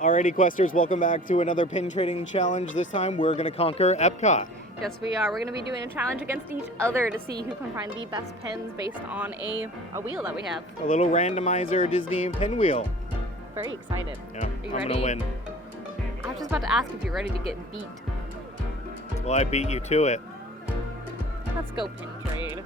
Alrighty, Questers, welcome back to another pin trading challenge. This time we're going to conquer Epcot. Yes, we are. We're going to be doing a challenge against each other to see who can find the best pins based on a wheel that we have. A little randomizer Disney pinwheel. Very excited. Yeah, Are you I'm ready? going to win. I was just about to ask if you're ready to get beat. Well, I beat you to it. Let's go pin trade.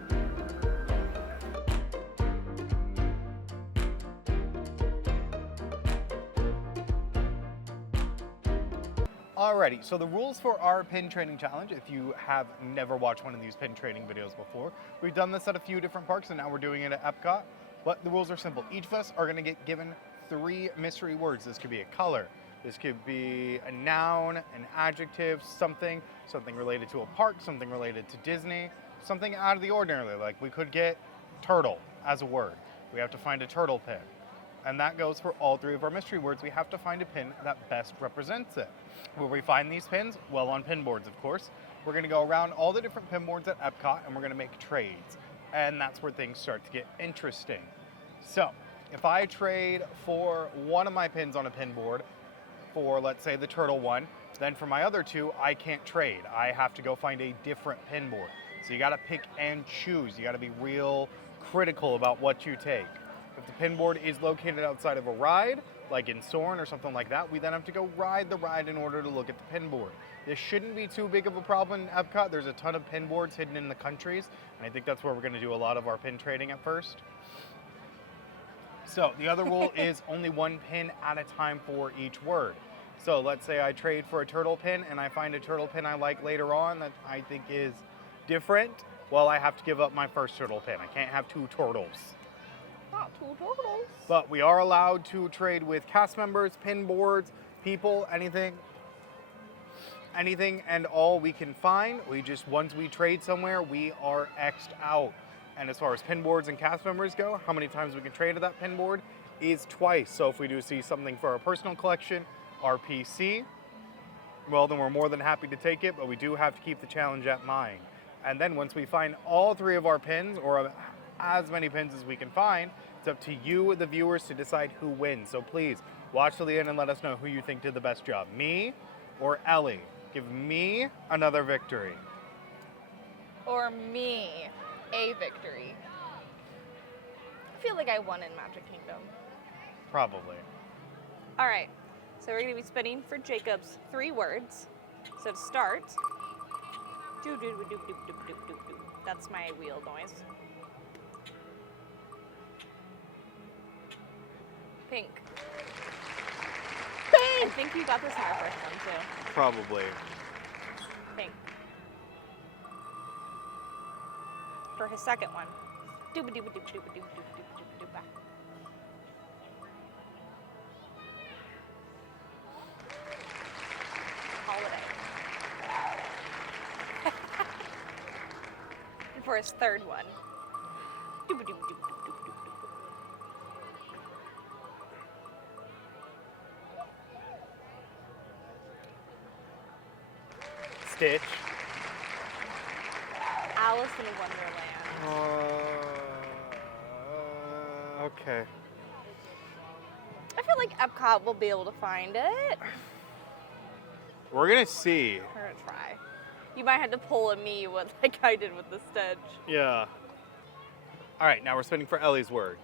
Alrighty, so the rules for our pin trading challenge, if you have never watched one of these pin trading videos before, we've done this at a few different parks and now we're doing it at Epcot. But the rules are simple. Each of us are going to get given 3 mystery words. This could be a color, this could be a noun, an adjective, something related to a park, something related to Disney, something out of the ordinary. Like we could get turtle as a word. We have to find a turtle pin. And that goes for all 3 of our mystery words. We have to find a pin that best represents it. Where we find these pins? Well, on pin boards, of course. We're going to go around all the different pin boards at Epcot and we're going to make trades. And that's where things start to get interesting. So, if I trade for one of my pins on a pin board, for let's say the turtle one, then for my other 2, I can't trade. I have to go find a different pin board. So you got to pick and choose. You got to be real critical about what you take. If the pin board is located outside of a ride, like in Soarin' or something like that, we then have to go ride the ride in order to look at the pin board. This shouldn't be too big of a problem in Epcot. There's a ton of pin boards hidden in the countries, and I think that's where we're going to do a lot of our pin trading at first. So the other rule is only 1 pin at a time for each word. So let's say I trade for a turtle pin and I find a turtle pin I like later on that I think is different. Well, I have to give up my first turtle pin. I can't have 2 turtles. Not 2 turtles. But we are allowed to trade with cast members, pin boards, people, anything and all we can find. Once we trade somewhere, we are X'd out. And as far as pin boards and cast members go, how many times we can trade at that pin board is twice. So if we do see something for our personal collection, our PC, well, then we're more than happy to take it, but we do have to keep the challenge at mind. And then once we find all 3 of our pins, or as many pins as we can find, it's up to you, the viewers, to decide who wins. So please, watch till the end and let us know who you think did the best job. Me or Ellie? Give me another victory. Or me, a victory. I feel like I won in Magic Kingdom. Probably. All right, so we're going to be spinning for Jacob's 3 words. So to start, that's my wheel noise. Pink. I think you got this in our first one too. Probably. Pink. For his second one. Dooba. Holiday. And for his third one. Stitch. Alice in Wonderland. Okay. I feel like Epcot will be able to find it. We're gonna see. We're gonna try. You might have to pull a me like I did with the Stitch. Yeah. All right, now we're spinning for Ellie's word.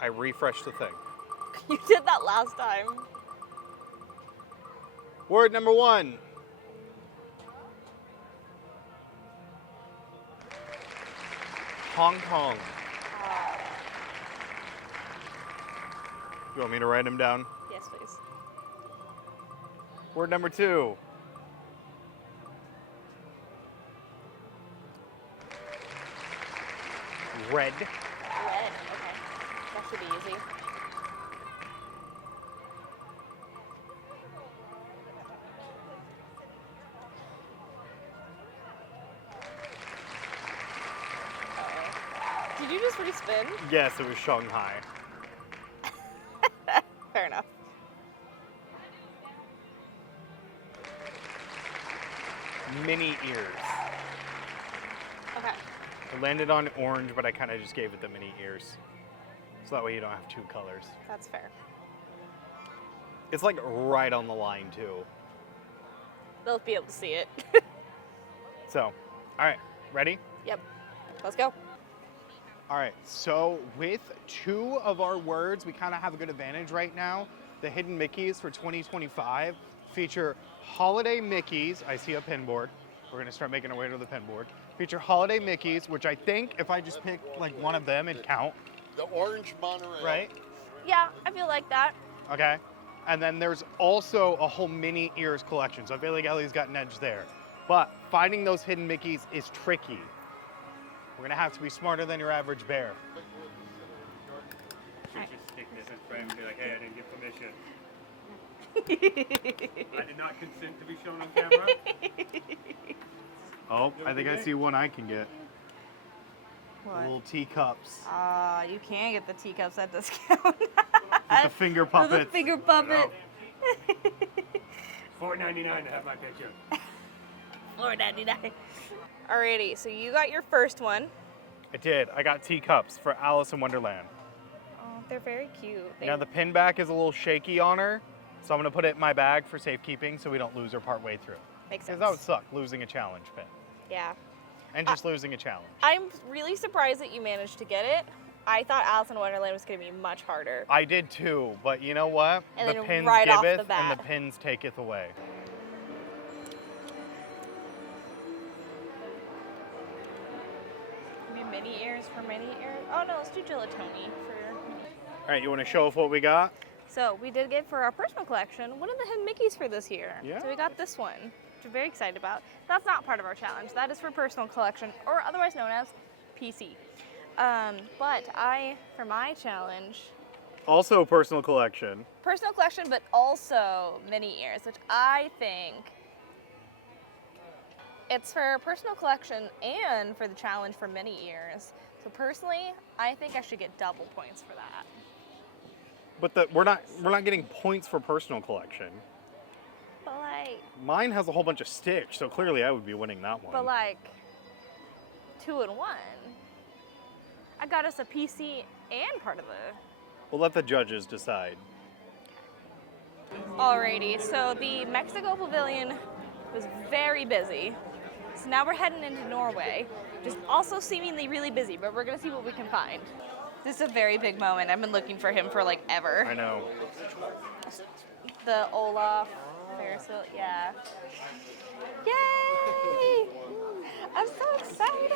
I refreshed the thing. You did that last time. Word number 1. Hong Kong. You want me to write them down? Yes, please. Word number 2. Red. Red. Okay. That should be easy. Did you just respin? Yes, it was Shanghai. Fair enough. Mini ears. Okay. It landed on orange, but I kind of just gave it the mini ears. So that way you don't have 2 colors. That's fair. It's like right on the line too. They'll be able to see it. So, all right, ready? Yep. Let's go. All right, so with 2 of our words, we kind of have a good advantage right now. The hidden Mickeys for 2025 feature holiday Mickeys. I see a pin board. We're gonna start making our way to the pin board. Feature holiday Mickeys, which I think if I just pick like one of them, it'd count. The orange monorail. Right? Yeah, I feel like that. Okay. And then there's also a whole mini ears collection. So I feel like Ellie's got an edge there. But finding those hidden Mickeys is tricky. We're gonna have to be smarter than your average bear. Should just stick this in frame and be like, hey, I didn't get permission. I did not consent to be shown on camera. Oh, I think I see one I can get. What? Little teacups. You can get the teacups at discount. With the finger With puppets. the finger puppet. $4.99 to have my picture. $4.99. Alrighty, so you got your first one. I did. I got teacups for Alice in Wonderland. Oh, they're very cute. Now the pin back is a little shaky on her, so I'm gonna put it in my bag for safekeeping so we don't lose her part way through. Makes Because sense. that would suck, losing a challenge pin. Yeah. And just losing a challenge. I'm really surprised that you managed to get it. I thought Alice in Wonderland was going to be much harder. I did too, but you know what? And the then pins right off the giveth and bat. the pins taketh away. Maybe mini ears for mini ears. Oh no, let's do gelatoni for. All right, you want to show off what we got? So we did get for our personal collection one of the hidden Mickeys for this year. Yeah. So we got this one, which we're very excited about. That's not part of our challenge. That is for personal collection, or otherwise known as PC. But for my challenge, Also personal collection. personal collection, but also mini ears, which I think it's for personal collection and for the challenge for mini ears. So personally, I think I should get double points for that. But we're not getting points for personal collection. But like, Mine has a whole bunch of sticks, so clearly I would be winning that one. 2 in 1. I got us a PC and part of the. We'll let the judges decide. Alrighty, so the Mexico Pavilion was very busy. So now we're heading into Norway, which is also seemingly really busy, but we're gonna see what we can find. This is a very big moment. I've been looking for him for like ever. I know. The Olaf Ferris wheel, yeah. Yay! I'm so excited!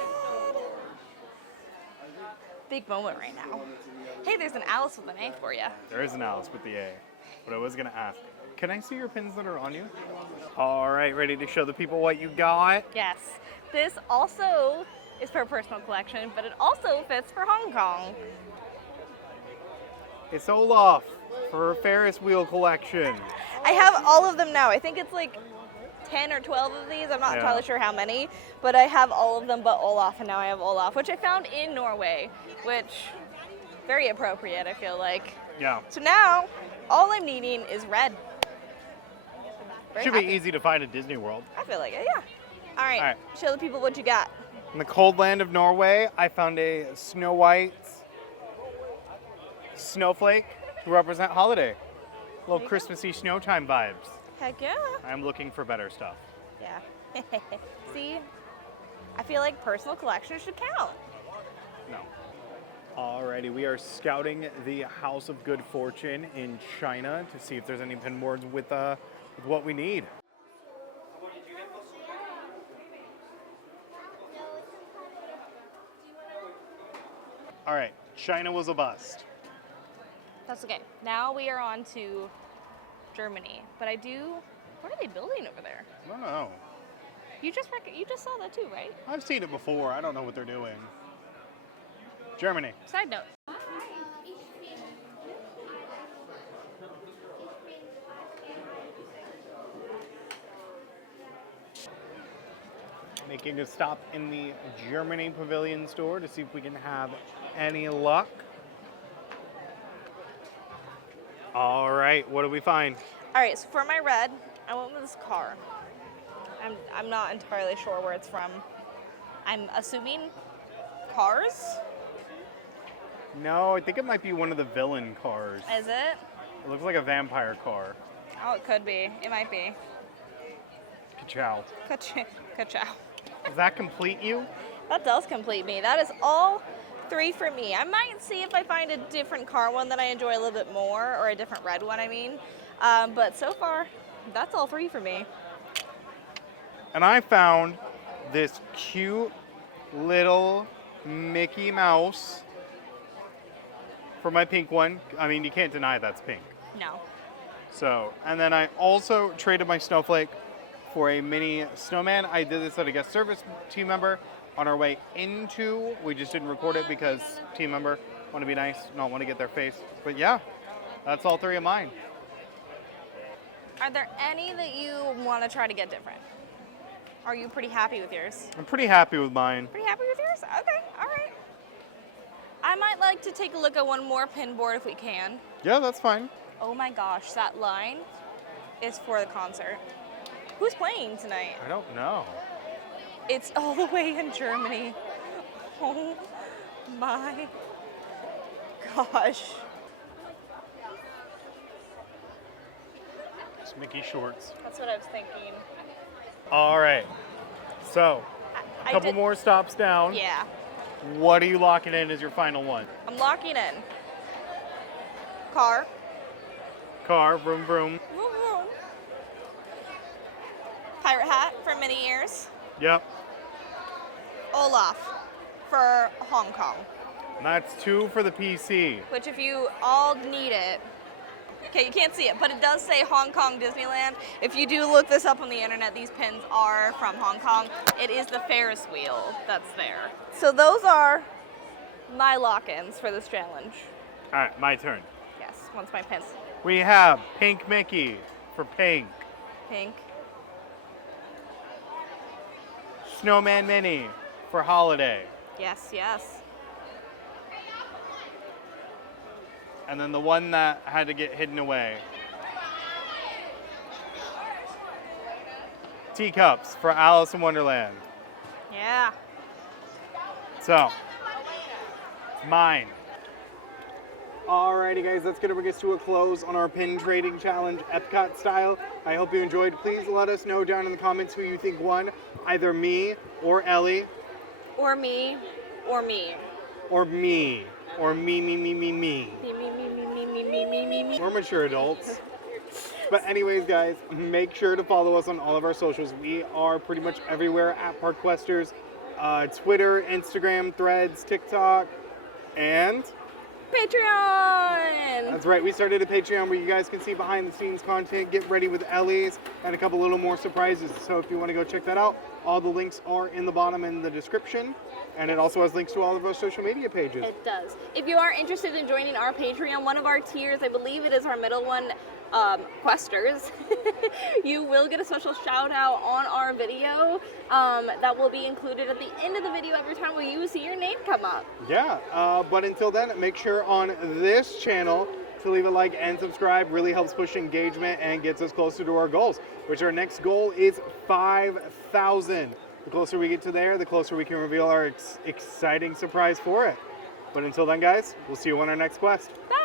Big moment right now. Hey, there's an Alice with an A for you. There is an Alice with the A. But I was gonna ask, can I see your pins that are on you? All right, ready to show the people what you got? Yes. This also is for personal collection, but it also fits for Hong Kong. It's Olaf for Ferris wheel collection. I have all of them now. I think it's like 10 or 12 of these. I'm not Yeah. entirely sure how many, but I have all of them but Olaf, and now I have Olaf, which I found in Norway, which very appropriate, I feel like. Yeah. So now, all I'm needing is red. Very Should happy. be easy to find at Disney World. I feel like it, yeah. All right, All right. show the people what you got. In the cold land of Norway, I found a Snow White snowflake to represent holiday. Little There you go. Christmassy snowtime vibes. Heck yeah. I'm looking for better stuff. Yeah. See, I feel like personal collection should count. No. Alrighty, we are scouting the House of Good Fortune in China to see if there's any pin boards with what we need. All right, China was a bust. That's okay. Now we are on to Germany. But what are they building over there? I don't know. You just saw that too, right? I've seen it before. I don't know what they're doing. Germany. Side note. Making a stop in the Germany Pavilion store to see if we can have any luck. All right, what do we find? All right, so for my red, I went with this car. I'm not entirely sure where it's from. I'm assuming Cars? No, I think it might be one of the villain cars. Is it? It looks like a vampire car. Oh, it could be. It might be. Ka-chow. Ka-chow. Does that complete you? That does complete me. That is all 3 for me. I might see if I find a different car one that I enjoy a little bit more, or a different red one, I mean. But so far, that's all 3 for me. And I found this cute little Mickey Mouse for my pink one. I mean, you can't deny that's pink. No. So, and then I also traded my snowflake for a mini snowman. I did this at a guest service team member on our way into. We just didn't record it because team member want to be nice, not want to get their face. But yeah, that's all 3 of mine. Are there any that you want to try to get different? Are you pretty happy with yours? I'm pretty happy with mine. Pretty happy with yours? Okay, all right. I might like to take a look at one more pin board if we can. Yeah, that's fine. Oh my gosh, that line is for the concert. Who's playing tonight? I don't know. It's all the way in Germany. Oh my gosh. It's Mickey shorts. That's what I was thinking. All right. So, I a couple did- more stops down. Yeah, What are you locking in as your final one? I'm locking in. Car. Car, vroom vroom. Vroom, vroom. Pirate hat for many years. Yep. Olaf for Hong Kong. And that's 2 for the PC. Which if you all need it, okay, you can't see it, but it does say Hong Kong Disneyland. If you do look this up on the internet, these pins are from Hong Kong. It is the Ferris wheel that's there. So those are my lock-ins for this challenge. All right, my turn. Yes, once my pins. We have Pink Mickey for pink. Pink. Snowman Mini for holiday. Yes, yes. And then the one that had to get hidden away. Teacups for Alice in Wonderland. Yeah. So, mine. Alrighty guys, that's gonna bring us to a close on our pin trading challenge, Epcot style. I hope you enjoyed. Please let us know down in the comments who you think won, either me or Ellie, Or me, or me. or me, or me. Me, me, me, me, me, me, me, me, me, me, me. We're mature adults. But anyways, guys, make sure to follow us on all of our socials. We are pretty much everywhere at Park Questers. Twitter, Instagram, Threads, TikTok, and Patreon! that's right, we started a Patreon where you guys can see behind the scenes content, get ready with Ellie's, and a couple little more surprises. So if you want to go check that out, all the links are in the bottom in the description. And it also has links to all of our social media pages. It does. If you are interested in joining our Patreon, one of our tiers, I believe it is our middle one, Questers, you will get a special shout out on our video that will be included at the end of the video every time where you see your name come up. Yeah, but until then, make sure on this channel to leave a like and subscribe. Really helps push engagement and gets us closer to our goals, which our next goal is 5,000. The closer we get to there, the closer we can reveal our exciting surprise for it. But until then, guys, we'll see you on our next quest. Bye!